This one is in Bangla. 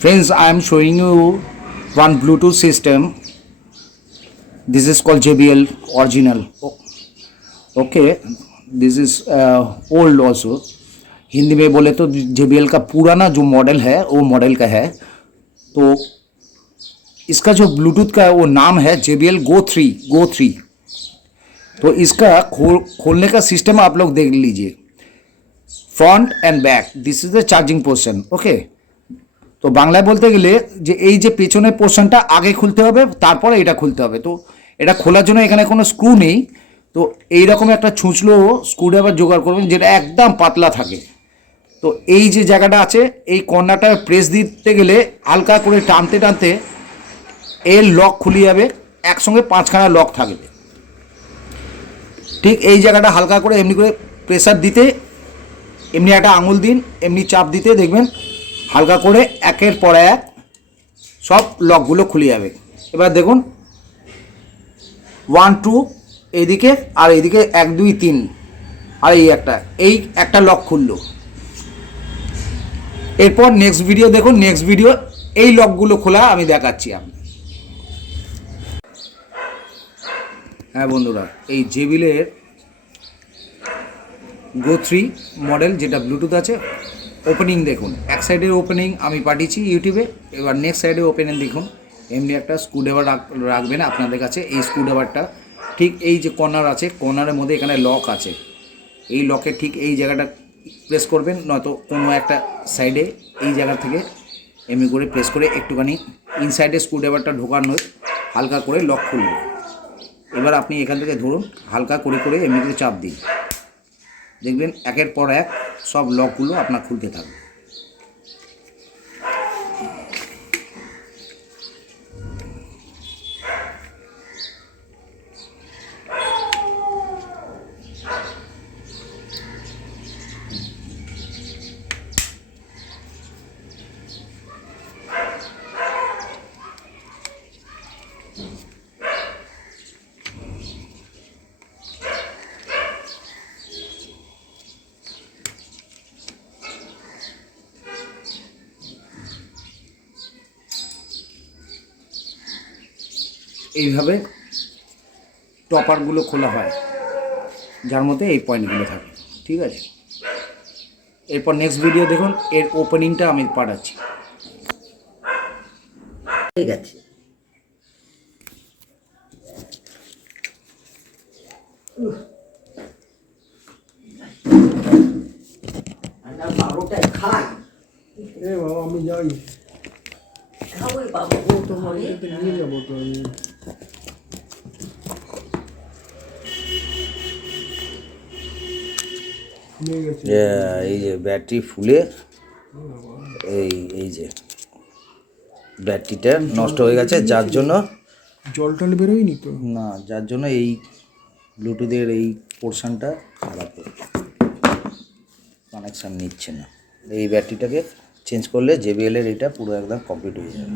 Friends, I am showing you one Bluetooth system. This is called JBL original. Okay, this is old also. Hindi में बोले तो JBL का पुराना जो मॉडल है वो मॉडल का है. तो इसका जो ब्लूटूथ का वो नाम है JBL Go 3. तो इसका खोलने का सिस्टम आप लोग देख लीजिए. Front end back, this is the charging portion. Okay, তো বাংলায় বলতে গেলে যে এই যে পেছনের পোর্শনটা আগে খুলতে হবে, তারপরে এটা খুলতে হবে. তো এটা খোলার জন্য এখানে কোনো স্ক্রু নেই. তো এইরকম একটা ছুঁচলো স্ক্রুড্রাইভার জোগাড় করবেন যেটা একদম পাতলা থাকে. তো এই যে জায়গাটা আছে এই কর্নারটা প্রেস দিতে গেলে হালকা করে টানতে টানতে এর লক খুলে যাবে. একসঙ্গে 5খানা লক থাকবে. ঠিক এই জায়গাটা হালকা করে এমনি করে প্রেসার দিতে, এমনি একটা আঙুল দিন, এমনি চাপ দিতে দেখবেন হালকা করে একের পর এক সব লকগুলো খুলে যাবে. এবার দেখুন 1 2 এইদিকে আর এইদিকে 1 2 3 আর এই একটা লক খুললো. এরপর নেক্সট ভিডিও দেখুন. নেক্সট ভিডিও এই লকগুলো খোলা আমি দেখাচ্ছি আমি. হ্যাঁ বন্ধুরা, এই JBL Go 3 মডেল যেটা ব্লুটুথ আছে, ওপেনিং দেখুন. এক সাইডের ওপেনিং আমি পাঠিয়েছি ইউটিউবে. এবার নেক্সট সাইডে ওপেনিং দেখুন. এমনি একটা স্ক্রুড্রাইভার রাখবেন আপনাদের কাছে. এই স্ক্রুড্রাইভারটা ঠিক এই যে কর্নার আছে, কর্নারের মধ্যে এখানে লক আছে. এই লকের ঠিক এই জায়গাটা প্রেস করবেন, নয়তো কোনো একটা সাইডে এই জায়গা থেকে এমনি করে প্রেস করে একটুখানি ইনসাইডে স্ক্রুড্রাইভারটা ঢোকানো হালকা করে লক খুলবে. এবার আপনি এখান থেকে ধরুন হালকা করে করে এমনি করে চাপ দিন, দেখবেন একের পর এক সব লকগুলো আপনার খুলতে থাকবে. এইভাবে টপারগুলো খোলা হয়, যার মধ্যে এই পয়েন্টগুলো থাকে. ঠিক আছে, এরপর নেক্সট ভিডিও দেখুন. এর ওপেনিংটা আমি পাঠাচ্ছি. ঠিক আছে. বারোটায় খাই. বাবা আমি যাই, খাওয়াই বাবা বউ তো হবে. নিয়ে যাবো তো আমি. এই যে ব্যাটারি ফুলে এই যে ব্যাটারিটা নষ্ট হয়ে গেছে, যার জন্য জল টল বেরোয়নি তো না, যার জন্য এই ব্লুটুথের এই পোর্শনটা খারাপ হচ্ছে, কানেকশান নিচ্ছে না. এই ব্যাটারিটাকে চেঞ্জ করলে JBL এর এটা পুরো একদম কমপ্লিট হয়ে যাবে.